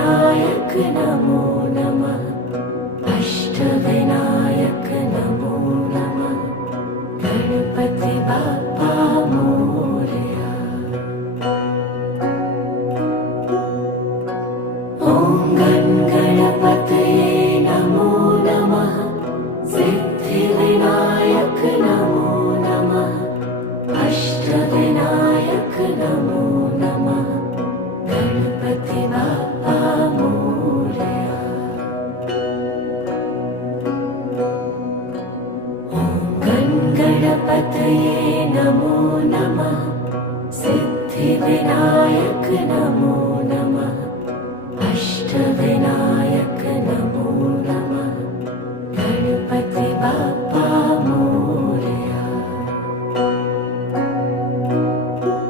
सिद्धिविनायक नमो नमः। अष्टविनायक नमो नमः। गणपति बाप्पा मोरया। ॐ गणपतये नमो नमः। सिद्धिविनायक नमो नमः। अष्टविनायक नमो नमः। गणपति बाप्पा मोरया। ॐ गणपतये नमो नमः। सिद्धिविनायक नमो नमः। अष्टविनायक